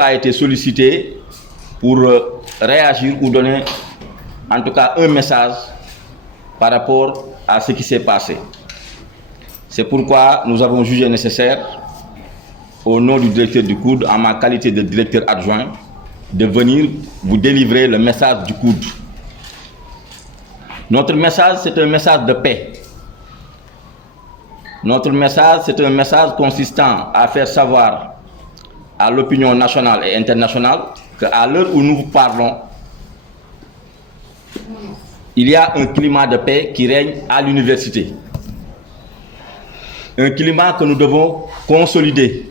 a été sollicité pour réagir ou donner en tout cas un message par rapport à ce qui s'est passé. C'est pourquoi nous avons jugé nécessaire, au nom du directeur du COUD, en ma qualité de directeur adjoint, de venir vous délivrer le message du COUD. Notre message, c'est un message de paix. Notre message, c'est un message consistant à faire savoir à l'opinion nationale et internationale qu'à l'heure où nous vous parlons, il y a un climat de paix qui règne à l'université. Un climat que nous devons consolider.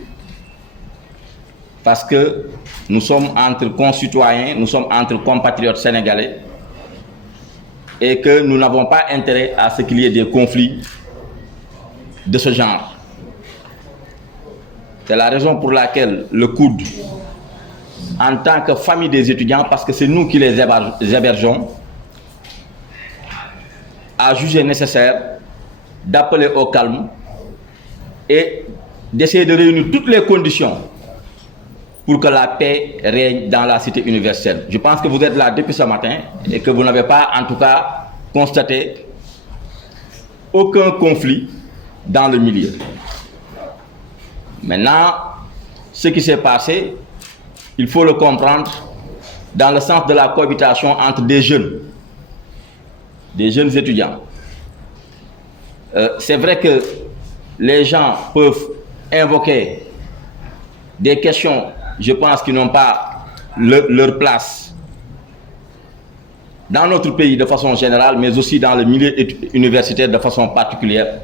Parce que nous sommes entre concitoyens, nous sommes entre compatriotes sénégalais et que nous n'avons pas intérêt à ce qu'il y ait des conflits de ce genre. C'est la raison pour laquelle le COUD, en tant que famille des étudiants, parce que c'est nous qui les hébergeons, a jugé nécessaire d'appeler au calme et d'essayer de réunir toutes les conditions pour que la paix règne dans la cité universitaire. Je pense que vous êtes là depuis ce matin et que vous n'avez pas, en tout cas, constaté aucun conflit dans le milieu. Maintenant, ce qui s'est passé, il faut le comprendre dans le sens de la cohabitation entre des jeunes étudiants. C'est vrai que les gens peuvent invoquer des questions, je pense, qui n'ont pas leur place dans notre pays de façon générale, mais aussi dans le milieu universitaire de façon particulière.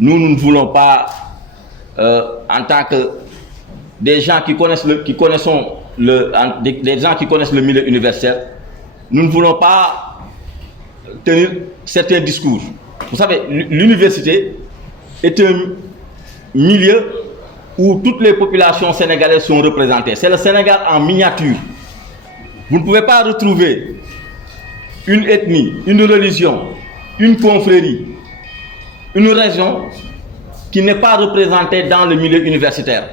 Nous ne voulons pas, en tant que des gens qui connaissent le milieu universitaire, nous ne voulons pas tenir certains discours. Vous savez, l'université est un milieu où toutes les populations sénégalaises sont représentées. C'est le Sénégal en miniature. Vous ne pouvez pas retrouver une ethnie, une religion, une confrérie, une région qui n'est pas représentée dans le milieu universitaire.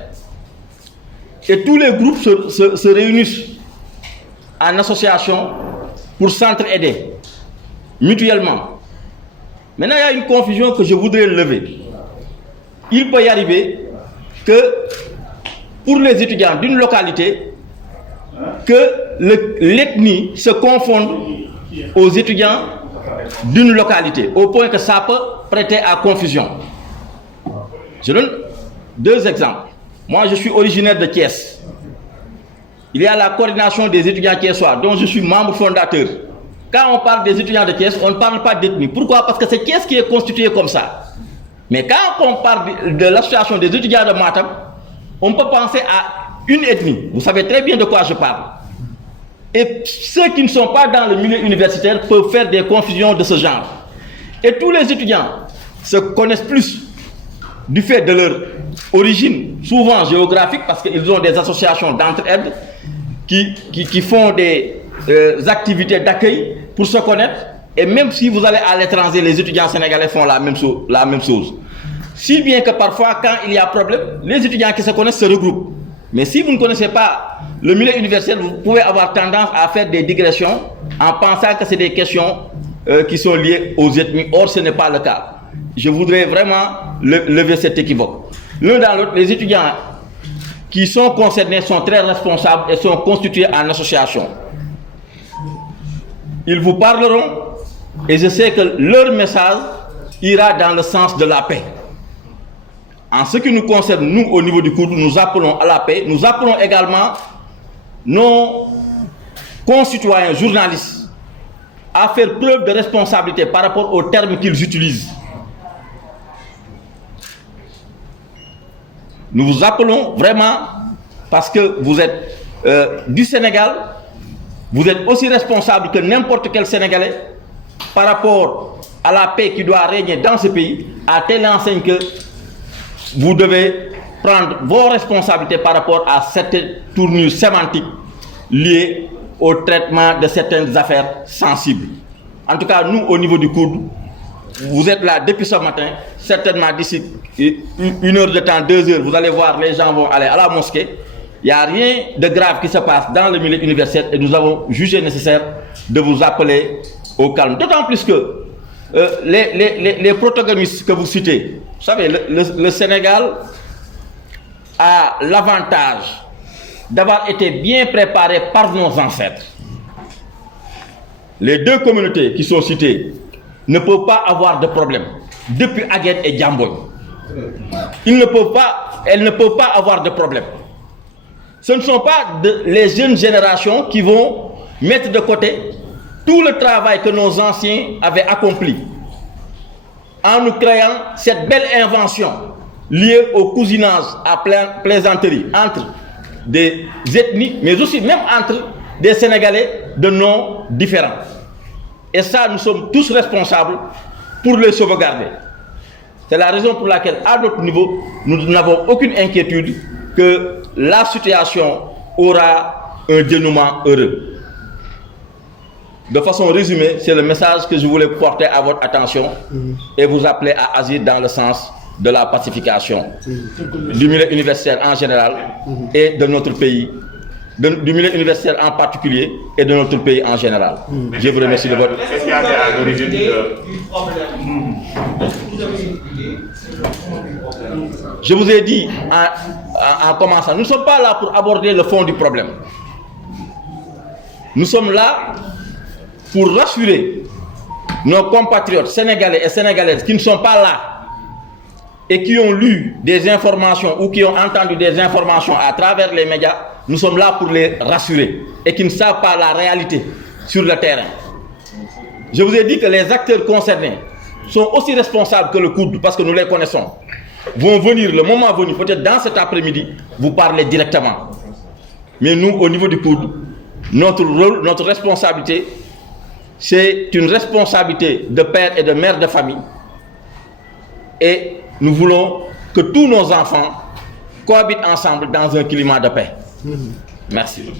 Et tous les groupes se réunissent en association pour s'entraider mutuellement. Maintenant, il y a une confusion que je voudrais lever. Il peut y arriver que pour les étudiants d'une localité, que l'ethnie se confonde aux étudiants d'une localité, au point que ça peut prêter à confusion. Je donne deux exemples. Moi, je suis originaire de Thiès. Il y a la coordination des étudiants thiessois, dont je suis membre fondateur. Quand on parle des étudiants de Thiès, on ne parle pas d'ethnie. Pourquoi? Parce que c'est Thiès qui est constitué comme ça. Mais quand on parle de l'association des étudiants de Matam, on peut penser à une ethnie. Vous savez très bien de quoi je parle. Et ceux qui ne sont pas dans le milieu universitaire peuvent faire des confusions de ce genre. Et tous les étudiants se connaissent plus du fait de leur origine, souvent géographique, parce qu'ils ont des associations d'entraide qui font des activités d'accueil pour se connaître. Et même si vous allez à l'étranger, les étudiants sénégalais font la même chose. Si bien que parfois, quand il y a problème, les étudiants qui se connaissent se regroupent. Mais si vous ne connaissez pas le milieu universitaire, vous pouvez avoir tendance à faire des digressions en pensant que c'est des questions qui sont liées aux ethnies. Or, ce n'est pas le cas. Je voudrais vraiment lever cet équivoque. L'un dans l'autre, les étudiants qui sont concernés sont très responsables et sont constitués en association. Ils vous parleront et je sais que leur message ira dans le sens de la paix. En ce qui nous concerne, nous, au niveau du COUD, nous appelons à la paix. Nous appelons également nos concitoyens journalistes à faire preuve de responsabilité par rapport aux termes qu'ils utilisent. Nous vous appelons vraiment parce que vous êtes du Sénégal, vous êtes aussi responsable que n'importe quel Sénégalais par rapport à la paix qui doit régner dans ce pays, à telle enseigne que vous devez prendre vos responsabilités par rapport à certaines tournures sémantiques liées au traitement de certaines affaires sensibles. En tout cas, nous, au niveau du COUD, vous êtes là depuis ce matin, certainement d'ici 1 heure de temps, 2 heures, vous allez voir, les gens vont aller à la mosquée. Il n'y a rien de grave qui se passe dans le milieu universitaire et nous avons jugé nécessaire de vous appeler au calme. D'autant plus que les protagonistes que vous citez, vous savez, le Sénégal a l'avantage d'avoir été bien préparé par nos ancêtres. Les deux communautés qui sont citées ne peuvent pas avoir de problème depuis Aguet et Djamboy. Elles ne peuvent pas avoir de problème. Ce ne sont pas les jeunes générations qui vont mettre de côté tout le travail que nos anciens avaient accompli en nous créant cette belle invention liée au cousinage à plaisanterie entre des ethnies, mais aussi même entre des Sénégalais de noms différents. Et ça, nous sommes tous responsables pour les sauvegarder. C'est la raison pour laquelle, à notre niveau, nous n'avons aucune inquiétude que la situation aura un dénouement heureux. De façon résumée, c'est le message que je voulais porter à votre attention et vous appeler à agir dans le sens de la pacification du milieu universitaire en général et de notre pays, du milieu universitaire en particulier et de notre pays en général. Je vous remercie de votre... Qu'est-ce qui a été à l'origine du problème? Je vous ai dit en commençant, nous ne sommes pas là pour aborder le fond du problème. Nous sommes là pour rassurer nos compatriotes sénégalais et sénégalaises qui ne sont pas là et qui ont lu des informations ou qui ont entendu des informations à travers les médias. Nous sommes là pour les rassurer et qui ne savent pas la réalité sur le terrain. Je vous ai dit que les acteurs concernés sont aussi responsables que le COUD, parce que nous les connaissons, vont venir, le moment venu, peut-être dans cet après-midi, vous parler directement. Mais nous, au niveau du COUD, notre rôle, notre responsabilité, c'est une responsabilité de père et de mère de famille. Et nous voulons que tous nos enfants cohabitent ensemble dans un climat de paix. Merci.